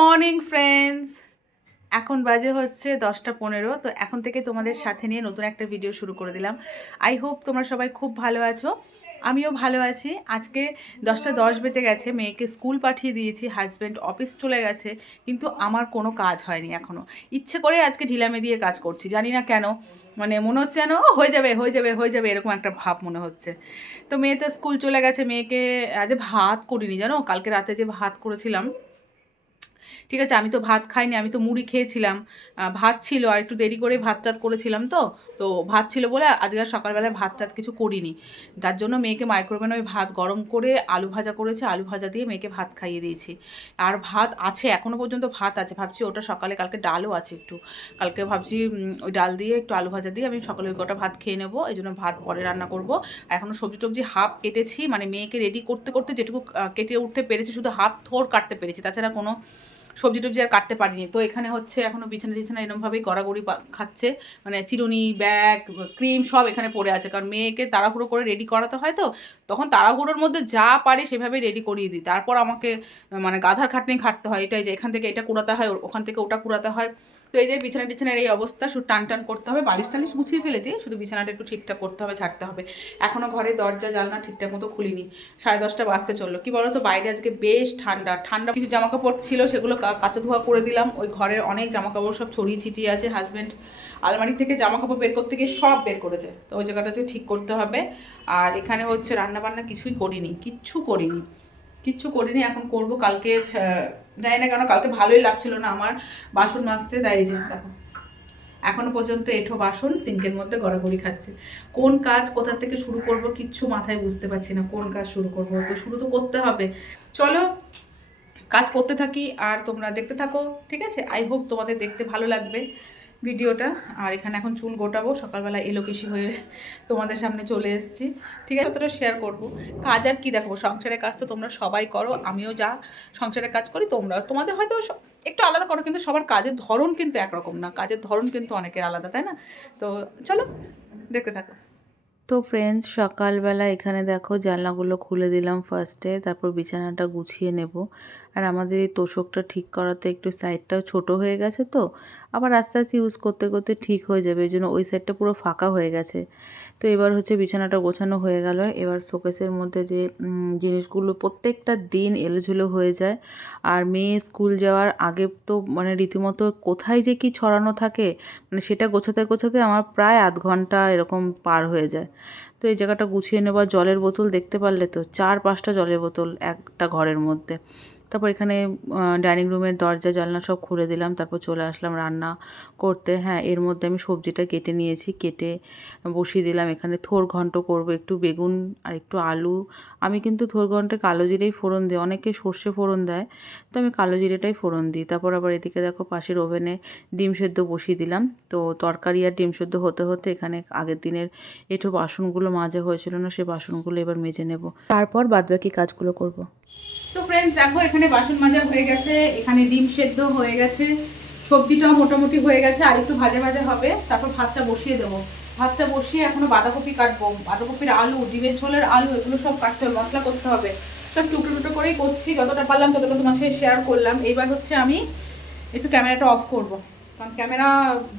Morning friends এখন বাজে হচ্ছে দশটা পনেরো, তো এখন থেকে তোমাদের সাথে নিয়ে নতুন একটা ভিডিও শুরু করে দিলাম। আই হোপ তোমরা সবাই খুব ভালো আছো। আমিও ভালো আছি। আজকে দশটা দশ বেজে গেছে, মেয়েকে স্কুল পাঠিয়ে দিয়েছি হাজব্যান্ড অফিস চলে গেছে, কিন্তু আমার কোনো কাজ হয়নি এখনও ইচ্ছে করে আজকে ঢিলামে দিয়ে কাজ করছি, জানি না কেন। মানে মনে হচ্ছে যেন হয়ে যাবে হয়ে যাবে হয়ে যাবে, এরকম একটা ভাব মনে হচ্ছে। তো মেয়ে তো স্কুল চলে গেছে, মেয়েকে আজ ভাত করিনি, জানো? কালকে রাতে যে ভাত করেছিলাম ঠিক আছে, আমি তো ভাত খাইনি, আমি তো মুড়ি খেয়েছিলাম। ভাত ছিল, আর একটু দেরি করে ভাত টাত করেছিলাম তো। তো ভাত ছিল বলে আজকে আর সকালবেলায় ভাত টাত কিছু করিনি। যার জন্য মেয়েকে মাইক্রোওভেনে ওই ভাত গরম করে আলু ভাজা করেছে, আলু ভাজা দিয়ে মেয়েকে ভাত খাইয়ে দিয়েছি। আর ভাত আছে এখনও পর্যন্ত ভাত আছে, ভাবছি ওটা সকালে, কালকে ডালও আছে একটু। কালকে ভাবছি ওই ডাল দিয়ে একটু আলু ভাজা দিয়ে আমি সকালে ওই কটা ভাত খেয়ে নেব, এই জন্য ভাত পরে রান্না করব। এখনও সবজি টবজি হাফ কেটেছি মানে মেয়েকে রেডি করতে করতে যেটুকু কেটে উঠতে পেরেছি, শুধু হাফ থোর কাটতে পেরেছি। তাছাড়া কোনো সবজি টবজি আর কাটতে পারিনি। তো এখানে হচ্ছে এখনও বিছানা টিছানা এরমভাবেই গড়াগড়ি খাচ্ছে। মানে চিরুনি, ব্যাগ, ক্রিম সব এখানে পড়ে আছে। কারণ মেয়েকে তাড়াহুড়ো করে রেডি করাতে হয় তো, তখন তাড়াহুড়োর মধ্যে যা পারি সেভাবেই রেডি করিয়ে দিই। তারপর আমাকে মানে গাধার খাটনি খাটতে হয় এটাই যে, এখান থেকে এটা কুড়াতে হয়, ওখান থেকে ওটা কুড়াতে হয়। তো এই যে বিছানা টিছানার এই অবস্থা শুধু টান টান করতে হবে, বালিশ টালিশ গুছিয়ে ফেলেছি, শুধু বিছানাটা একটু ঠিকঠাক করতে হবে ছাড়তে হবে। এখনও ঘরে দরজা, জানলা ঠিকঠাক মতো খুলিনি। সাড়ে দশটা বাজতে চলল। কি তো বাইরে আজকে বেশ ঠান্ডা। ঠান্ডা কিছু জামা কাপড় ছিল, সেগুলো কাচা ধোয়া করে দিলাম। ওই ঘরের অনেক জামা কাপড় সব ছড়িয়ে ছিটিয়ে আছে। হাজব্যান্ড আলমারি থেকে জামা কাপড় বের করতে গিয়ে সব বের করেছে। তো ওই জায়গাটা হচ্ছে ঠিক করতে হবে। আর এখানে হচ্ছে রান্না বান্না কিছুই করিনি, কিচ্ছু করিনি। কিচ্ছু করিনি, এখন করব। কালকে জানি না কেন, কালকে ভালোই লাগছিল না আমার বাসন মাজতে, তাই যে দেখো। এখনও পর্যন্ত এঠো বাসন সিঙ্কের মধ্যে গড়াগড়ি খাচ্ছে। কোন কাজ কোথা থেকে শুরু করব কিচ্ছু মাথায় বুঝতে পারছি না, কোন কাজ শুরু করব। তো শুরু তো করতে হবে। চলো, কাজ করতে থাকি আর তোমরা দেখতে থাকো, ঠিক আছে? আই হোপ তোমাদের দেখতে ভালো লাগবে। ভিডিওটা। আর এখানে এখন চুল গোটাবো, সকালবেলা এলোকেশি হয়ে তোমাদের সামনে চলে এসেছি। ঠিক আছে তোরা শেয়ার করব। কাজ আর কি দেখো সংসারের কাজ তো তোমরা সবাই করো, আমিও যা সংসারের কাজ করি তোমরা তোমাদের হয়তো একটু আলাদা করো, কিন্তু সবার কাজের ধরন কিন্তু একরকম না। কাজের ধরন কিন্তু অনেকের আলাদা, তাই না? তো চলো, দেখতে থাকো। তো ফ্রেন্ডস সকালবেলা এখানে দেখো জানলাগুলো খুলে দিলাম ফার্স্টে তারপর বিছানাটা গুছিয়ে নেব। আর আমাদের এই তোষকটা ঠিক করাতে একটু সাইডটাও ছোট হয়ে গেছে তো, আবার আস্তে আস্তে ইউজ করতে করতে ঠিক হয়ে যাবে, এই জন্য ওই সাইডটা পুরো ফাঁকা হয়ে গেছে। তো এবার হচ্ছে বিছানাটা গোছানো হয়ে গেল, এবার শোকেসের মধ্যে যে জিনিসগুলো প্রত্যেকটা দিন এলোঝুলো হয়ে যায়, আর মেয়ে স্কুল যাওয়ার আগে তো মানে রীতিমতো কোথায় যে কি ছড়ানো থাকে মানে সেটা গোছাতে গোছাতে আমার প্রায় আধ ঘণ্টা এরকম পার হয়ে যায়। তো এই জায়গাটা গুছিয়ে নেবার জলের বোতল দেখতে পারলে তো, চার পাঁচটা জলের বোতল একটা ঘরের মধ্যে। তারপর এখানে ডাইনিং রুমের দরজা, জানলা সব খুলে দিলাম, তারপর চলে আসলাম রান্না করতে। হ্যাঁ এর মধ্যে আমি সবজিটা কেটে নিয়েছি, কেটে বসিয়ে দিলাম। এখানে থোর ঘন্ট করব, একটু বেগুন আর একটু আলু। আমি কিন্তু থোর ঘন্টে কালো জিরেই ফোড়ন দিই, অনেকে সর্ষে ফোড়ন দেয়, তো আমি কালো জিরেটাই ফোড়ন দিই। তারপর আবার এদিকে দেখো পাশের ওভেনে ডিম সেদ্ধ বসিয়ে দিলাম। তো তরকারি আর ডিম সেদ্ধ হতে হতে এখানে আগের দিনের একটু বাসনগুলো মাজা হয়েছিল না সেই বাসনগুলো এবার মেজে নেব। তারপর বাদবাকি কাজগুলো করব। তো ফ্রেন্ডস দেখো, এখানে বাসন মাজা হয়ে গেছে, এখানে ডিম সেদ্ধ হয়ে গেছে, সবজিটাও মোটামুটি হয়ে গেছে, আর একটু ভাজা ভাজা হবে, তারপর ভাতটা বসিয়ে দেবো। ভাতটা বসিয়ে এখনও বাঁধাকপি কাটবো, বাঁধাকপির আলু, ডিমের ঝোলের আলু, এগুলো সব কাটতে হবে, মশলা করতে হবে। সব টুকরো টুকরো করেই করছি, যতটা পারলাম ততটা তোমার সাথে শেয়ার করলাম। এইবার হচ্ছে আমি একটু ক্যামেরাটা অফ করব, কারণ ক্যামেরা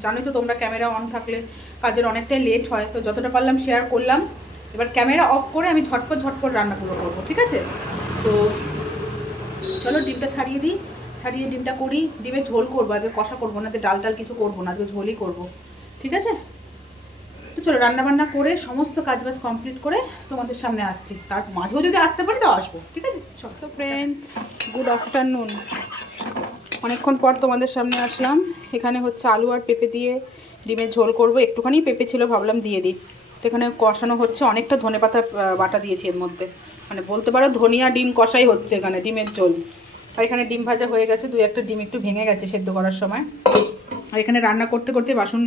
জানোই তো তোমরা ক্যামেরা অন থাকলে কাজের অনেকটাই লেট হয়, তো যতটা পারলাম শেয়ার করলাম। এবার ক্যামেরা অফ করে আমি ঝটপট ঝটপট রান্নাগুলো করব, ঠিক আছে? তো চলো ডিমটা ছাড়িয়ে দিই ছাড়িয়ে ডিমটা করি ডিমের ঝোল করব আজকে কষা করব না যে ডাল টাল কিছু করব না আজকে ঝোলই করব। ঠিক আছে? তো চলো রান্নাবান্না করে সমস্ত কাজ বাজ কমপ্লিট করে তোমাদের সামনে আসছি। তার মাঝেও যদি আসতে পারি তো আসব ঠিক আছে? চলো। ফ্রেন্ডস গুড আফটারনুন অনেকক্ষণ পর তোমাদের সামনে আসলাম। এখানে হচ্ছে আলু আর পেঁপে দিয়ে ডিমের ঝোল করব। একটুখানি পেঁপে ছিল ভাবলাম দিয়ে দিই। তো এখানে কষানো হচ্ছে অনেকটা ধনেপাতা আহ, বাটা দিয়েছি এর মধ্যে। মানে বলতে পারো ধনিয়া ডিম কষাই হচ্ছে এখানে, ডিমের ঝোল। আর এখানে ডিম ভাজা হয়ে গেছে, দুই একটা ডিম একটু ভেঙে গেছে সেদ্ধ করার সময়। আর এখানে রান্না করতে করতে বাসন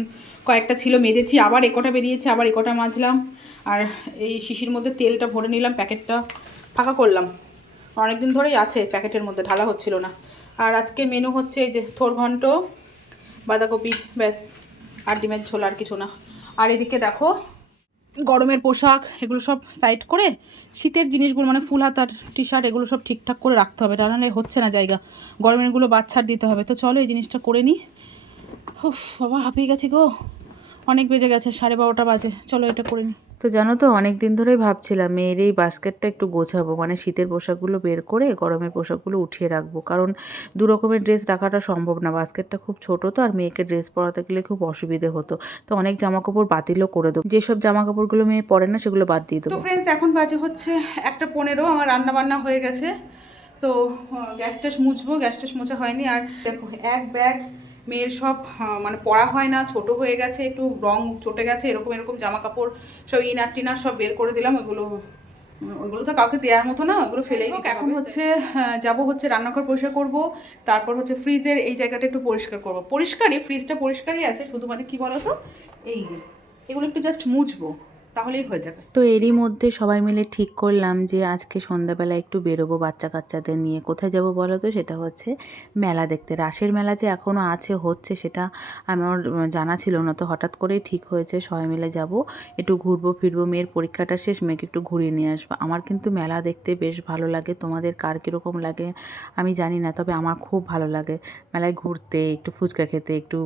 কয়েকটা ছিল, মেজেছি, আবার একটা বেরিয়েছে, আবার একটা মাজলাম। আর এই শিশির মধ্যে তেলটা ভরে নিলাম, প্যাকেটটা ফাঁকা করলাম। অনেকদিন ধরেই আছে প্যাকেটের মধ্যে, ঢালা হচ্ছিল না। আর আজকের মেনু হচ্ছে এই যে থোর ঘন্ট, বাঁধাকপি, ব্যাস। আর ডিমের ঝোল আর কিছু না। আর এদিকে দেখো গরমের পোশাক এগুলো সব সাইড করে শীতের জিনিসগুলো মানে ফুল হাতার টি শার্ট এগুলো সব ঠিকঠাক করে রাখতে হবে। তাহলে হচ্ছে না জায়গা। গরমেরগুলো বাচ্চার দিতে হবে। তো চলো এই জিনিসটা করে নিই ও বাবা, হাঁপিয়ে গেছি গো। অনেক বেজে গেছে, সাড়ে বারোটা বাজে। চলো এটা করে নিই তো জানো তো অনেক দিন ধরেই ভাবছিলাম, মেয়ের এই বাস্কেটটা একটু গোছাবো। মানে শীতের পোশাকগুলো বের করে গরমের পোশাকগুলো উঠিয়ে রাখব। কারণ দু রকমের ড্রেস রাখাটা সম্ভব না। বাস্কেটটা খুব ছোট তো, আর মেয়েকে ড্রেস পরাতে গেলে খুব অসুবিধে হতো। তো অনেক জামা কাপড় বাতিলও করে দেবো। যেসব জামা কাপড়গুলো মেয়ে পরে না, সেগুলো বাদ দিয়ে দেবো। ফ্রেন্ডস এখন বাজে হচ্ছে একটা পনেরো, আমার রান্না বান্না হয়ে গেছে। তো গ্যাস ট্যাস মুছবো। গ্যাস ট্যাস মোছা হয়নি। আর দেখো, এক ব্যাগ মেয়ের সব মানে পড়া হয় না ছোট হয়ে গেছে একটু রং চটে গেছে এরকম এরকম জামা কাপড় সব ইনার টিনার সব বের করে দিলাম ওইগুলো ওইগুলো তো কাউকে দেওয়ার মতো না ওগুলো ফেলেই দিতে এখন হচ্ছে যাব হচ্ছে রান্নাঘর পরিষ্কার করব তারপর হচ্ছে ফ্রিজের এই জায়গাটা একটু পরিষ্কার করব। পরিষ্কারই ফ্রিজটা পরিষ্কারই আছে শুধু মানে কি বলো তো এই যে এগুলো একটু জাস্ট মুছবো। তাহলেই হয়ে যাবে। তো এরই মধ্যে সবাই মিলে ঠিক করলাম যে আজকে সন্ধ্যাবেলা একটু বেরোবো বাচ্চা কাচ্চাদের নিয়ে। কোথায় যাব বলো তো? সেটা হচ্ছে মেলা দেখতে। রাসের মেলা যে এখনও আছে হচ্ছে সেটা আমার জানা ছিল না। তো হঠাৎ করেই ঠিক হয়েছে সবাই মিলে যাব। একটু ঘুরবো ফিরবো। মেয়ের পরীক্ষাটা শেষ মেয়েকে একটু ঘুরিয়ে নিয়ে আসব। আমার কিন্তু মেলা দেখতে বেশ ভালো লাগে। তোমাদের কার কীরকম লাগে আমি জানি না তবে আমার খুব ভালো লাগে। মেলায় ঘুরতে একটু ফুচকা খেতে একটু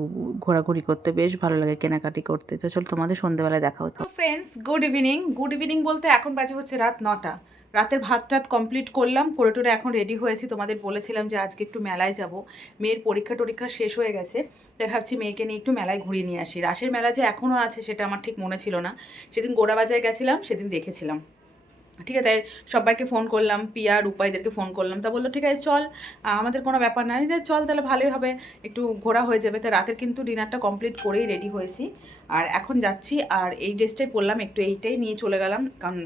ঘোরাঘুরি করতে বেশ ভালো লাগে কেনাকাটি করতে। তো চল তোমাদের সন্ধ্যাবেলায় দেখা হতো friends good evening good evening বলতে এখন বাজে হচ্ছে রাত নটা। রাতের ভাত টাত কমপ্লিট করলাম, করে টোরে এখন রেডি হয়েছি। তোমাদের বলেছিলাম যে আজকে একটু মেলায় যাব। মেয়ের পরীক্ষা টরীক্ষা শেষ হয়ে গেছে। তাই ভাবছি মেয়েকে নিয়ে একটু মেলায় ঘুরিয়ে নিয়ে আসি। রাসের মেলা যে এখনও আছে, সেটা আমার ঠিক মনে ছিল না। সেদিন গোড়া বাজায় গেছিলাম, সেদিন দেখেছিলাম। ঠিক আছে, সবাইকে ফোন করলাম, পিয়া রূপাইদেরকে ফোন করলাম। তা বলল, ঠিক আছে, চল আমাদের কোনো ব্যাপার নাই যে চল তাহলে ভালোই হবে, একটু ঘোরা হয়ে যাবে। তাই রাতের কিন্তু ডিনারটা কমপ্লিট করেই রেডি হয়েছি। আর এখন যাচ্ছি, আর এই ড্রেসটাই পরলাম, একটু এইটাই নিয়ে চলে গেলাম। কারণ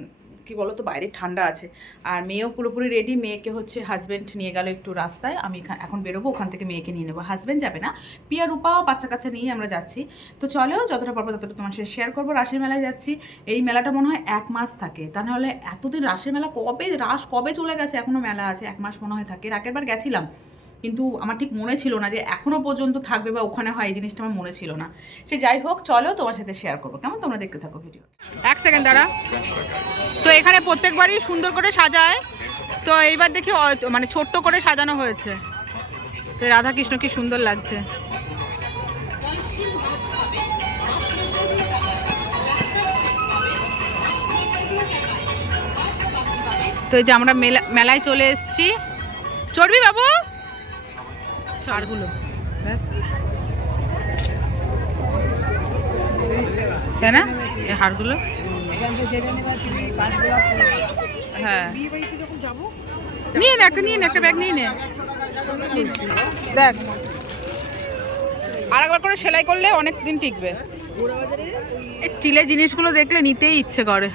কি বলো তো বাইরে ঠান্ডা আছে। আর মেয়েও পুরোপুরি রেডি মেয়েকে হচ্ছে হাজব্যান্ড নিয়ে গেল একটু রাস্তায়। আমি এখা- এখন বেরোবো, ওখান থেকে মেয়েকে নিয়ে নেব। হাজব্যান্ড যাবে না। পিয়া রূপাও বাচ্চা কাচ্চা নিয়ে আমরা যাচ্ছি। তো চলেও যতটা পারব ততটা তোমার সাথে শেয়ার করব রাসের মেলায় যাচ্ছি। এই মেলাটা মনে হয় এক মাস থাকে। তা নাহলে এতদিন রাসের মেলা কবে, রাস কবে চলে গেছে এখনও মেলা আছে? এক মাস মনে হয় থাকে। আগের বার গেছিলাম। কিন্তু আমার ঠিক মনে ছিল না যে এখনও পর্যন্ত থাকবে বা ওখানে হয়, এই জিনিসটা আমার মনে ছিল না। সে যাই হোক, চলো তোমার সাথে শেয়ার করব। কেমন তোমরা দেখতে থাকো ভিডিও এক সেকেন্ড দাঁড়া। তো এখানে প্রত্যেকবারই সুন্দর করে সাজায়। তো এইবার দেখি মানে ছোট্ট করে সাজানো হয়েছে। তো রাধাকৃষ্ণ কি সুন্দর লাগছে। তো এই যে আমরা মেলা, মেলায় চলে এসেছি। চড়বি বাবু! চারগুলো। তাই না? এই হারগুলো হ্যাঁ। নিয়ে নে একটা নিয়ে নে একটা ব্যাগ নিয়ে নে। দেখ। আর একবার করে সেলাই করলে অনেক দিন টিকবে। এই স্টিলের জিনিসগুলো দেখলে নিতেই ইচ্ছে করে।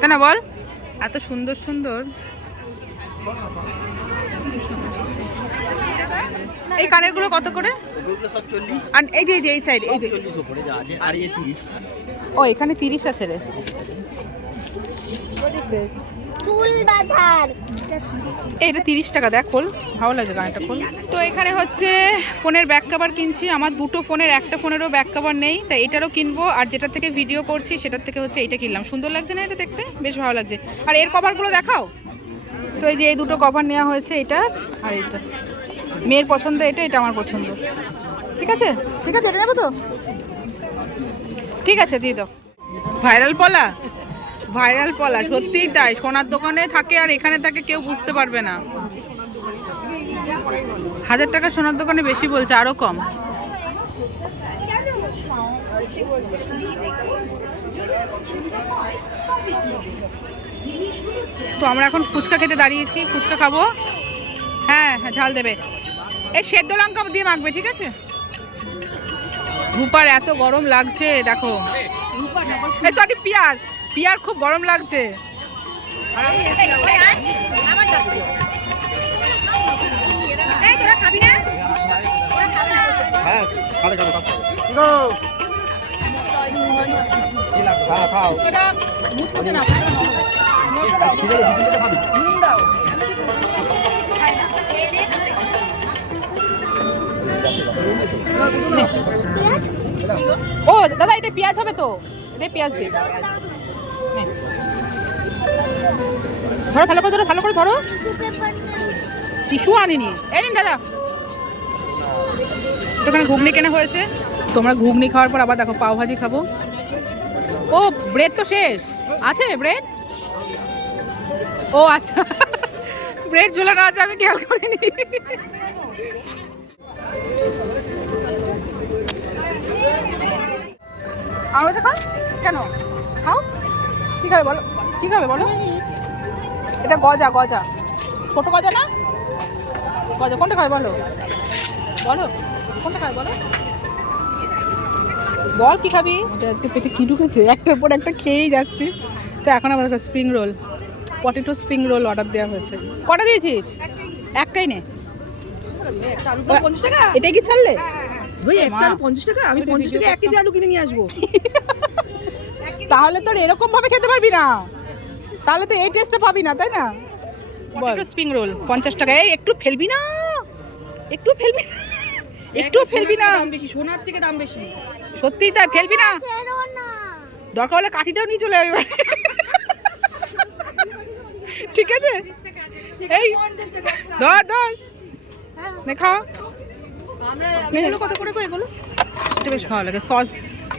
তাই না বল? এত সুন্দর সুন্দর। এই কানেরগুলো কত করে? আর এই যে এই যে এই সাইড এই যে। ও এখানে তিরিশ আছে রে। এটা তিরিশ টাকা দেখ খোল। ভালো লাগছে গানটা খোল। তো এখানে হচ্ছে ফোনের ব্যাক কভার কিনছি। আমার দুটো ফোনের একটা ফোনেরও ব্যাক কভার নেই। তাই এটারও কিনবো। আর যেটা থেকে ভিডিও করছি সেটার থেকে হচ্ছে এইটা কিনলাম। সুন্দর লাগছে না এটা দেখতে? বেশ ভালো লাগছে। আর এর কভারগুলো দেখাও? তো এই যে এই দুটো কভার নেওয়া হয়েছে এটা আর এটা মেয়ের পছন্দ এটা এটা আমার পছন্দ। ঠিক আছে? ঠিক আছে এটা নেব তো? ঠিক আছে দিয়ে দাও। ভাইরাল পলা? ভাইরাল পলা সত্যিই তাই। সোনার দোকানে থাকে আর এখানে থাকে কেউ বুঝতে পারবে না। হাজার টাকা সোনার দোকানে বেশি বলছে আরও কম। তো আমরা এখন ফুচকা খেতে দাঁড়িয়েছি। ফুচকা খাব। হ্যাঁ হ্যাঁ ঝাল দেবে। এই সেদ্ধ লঙ্কা দিয়ে মাখবে ঠিক আছে? রূপার এত গরম লাগছে দেখো। Sorry peer. পিয়ার খুব গরম লাগছে। হ্যাঁ গো? খাও। খাও মুখ না পেঁয়াজ হবে তো? এটা পেঁয়াজ দিই ধরো, ভালো করে ধরো, ভালো করে ধরো। টিস্যু আনিনি। এই নিন দাদা। তো এখানে ঘুগনি কেনা হয়েছে? তোমরা ঘুগনি খাওয়ার পর আবার দেখো, পাও ভাজি খাব। ও, ব্রেড তো শেষ। আছে ব্রেড? ও আচ্ছা। ব্রেড ঝোলানো আছে, আমি খেয়াল করিনি। কাছে খাও? কেন? খাও? ঠিক হবে বলো? ঠিক হবে বলো? এটা গজা গজা। ছোট গজা না? গজা। কোনটা খাবে বলো? বলো। কোনটা খাবে বলো? বল কি খাবি? আজকে পেটে কি ঢুকেছে? একটার পর একটা খেয়েই যাচ্ছি। তো এখন আমার spring roll potato spring roll order দেওয়া হয়েছে। কটা দিয়েছিস? একটাই। নে। এটাই কি ছাড়লে? ওই মা। একটা আলু পঞ্চাশ টাকা আমি পঞ্চাশ টাকা এক কেজি আলু কিনে নিয়ে আসব। তাহলে তোর এরকম ভাবে খেতে পারবি না। তাহলে তো এই টেস্টটা পাবি না তাই না? পটেটো স্প্রিং রোল পঞ্চাশ টাকা। এই একটু ফেলবি না। একটু ফেলবি না। একটু ফেলবি না। দাম বেশি সোনার থেকে দাম বেশি। সত্যি তাই ফেলবি না। দরকার হলে কাঠিটাও নিয়ে চলে যাবে ঠিক আছে? এই ধর ধর। নে খা এগুলো কত করে এগুলো? এটা বেশ ভালো লাগে। সস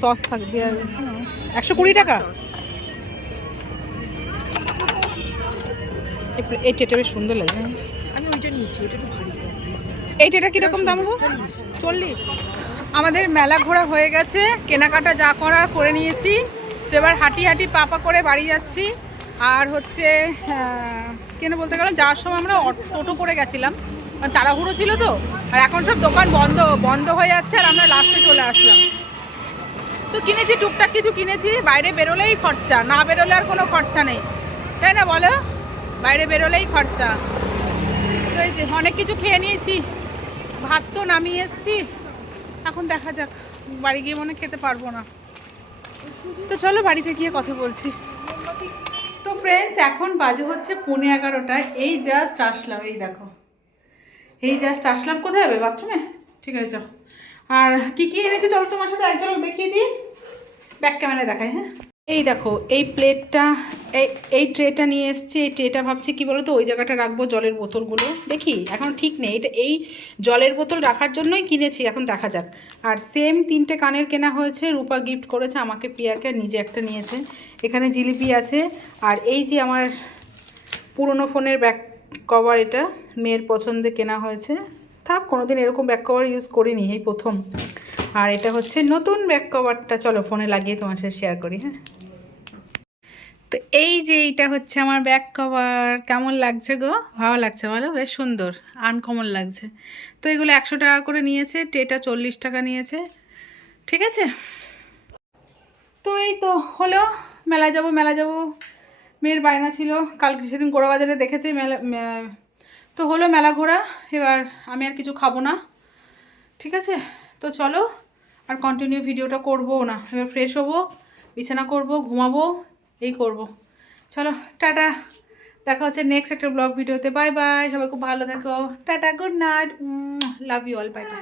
সস থাকবে আর একশো কুড়ি টাকা? এই- টেটা বেশ সুন্দর লাগে? আমি ওইটা নিচ্ছি ওইটা একটু এই টেটা কীরকম দাম গো? চল্লিশ। আমাদের মেলা ঘোরা হয়ে গেছে কেনাকাটা যা করার করে নিয়েছি। তো এবার হাঁটি হাঁটি পাপা করে বাড়ি যাচ্ছি। আর হচ্ছে কেন বলতে গেলে যাওয়ার সময় আমরা অটো- টোটো করে গেছিলাম। তাড়াহুড়ো ছিল তো, আর এখন সব দোকান বন্ধ বন্ধ হয়ে যাচ্ছে আর আমরা লাস্টে চলে আসলাম। তো কিনেছি টুকটাক কিছু কিনেছি, বাইরে বেরোলেই খরচা, না বেরোলে আর কোনো খরচা নেই। তাই না বলো? বাইরে বেরোলেই খরচা। অনেক কিছু খেয়ে নিয়েছি, ভাত তো নামিয়ে এসছি। এখন দেখা যাক, বাড়ি গিয়ে মনে খেতে পারব না। তো চলো বাড়িতে গিয়ে কথা বলছি। তো ফ্রেন্ডস এখন বাজে হচ্ছে পৌনে এগারোটা এই জাস্ট আসলাম, এই দেখো। এই জাস্ট আসলাম। কোথায় হবে? বাথরুমে ঠিক আছে চল আর কি কি এনেছি চলো তোমার সাথে? এক ঝলক দেখিয়ে দিই। ব্যাক ক্যামেরা দেখাই হ্যাঁ? এই দেখো, এই প্লেটটা এই এই ট্রেটা নিয়ে এসেছি। এই ট্রেটা ভাবছি, কি বলো তো ওই জায়গাটা রাখব জলের বোতলগুলো। দেখি, এখন ঠিক নেই। এটা এই জলের বোতল রাখার জন্যই কিনেছি, এখন দেখা যাক। আর সেম তিনটে কানের কেনা হয়েছে। রূপা গিফট করেছে আমাকে পিয়াকে নিজে একটা নিয়েছে। এখানে জিলিপি আছে। আর এই যে আমার পুরনো ফোনের ব্যাক কভার এটা মেয়ের পছন্দে কেনা হয়েছে। থাক, কোনোদিন এরকম ব্যাক কভার ইউজ করিনি এই প্রথম। আর এটা হচ্ছে নতুন ব্যাক কভারটা চলো ফোনে লাগিয়ে তোমার সাথে শেয়ার করি হ্যাঁ? তো এই যে এইটা হচ্ছে আমার ব্যাক কভার কেমন লাগছে গো? ভালো লাগছে বলো? বেশ সুন্দর আনকমন লাগছে। তো এগুলো একশো টাকা করে নিয়েছে টেটা চল্লিশ টাকা নিয়েছে। ঠিক আছে? তো এই তো হলো, মেলায় যাব মেলা যাব। মেয়ের বায়না ছিল। কালকে সেদিন গোড়া বাজারে দেখেছি মেলা তো হলো মেলা ঘোরা, এবার আমি আর কিছু খাব না। ঠিক আছে? তো চলো, আর কন্টিনিউ ভিডিওটা করব না। এবার ফ্রেশ হব, বিছানা করব, ঘুমাবো, এই করব। চলো, টাটা। দেখা হচ্ছে নেক্সট একটা ব্লগ ভিডিওতে। বাই বাই সবাই খুব ভালো থেকো। Ta ta good night love you all bye bye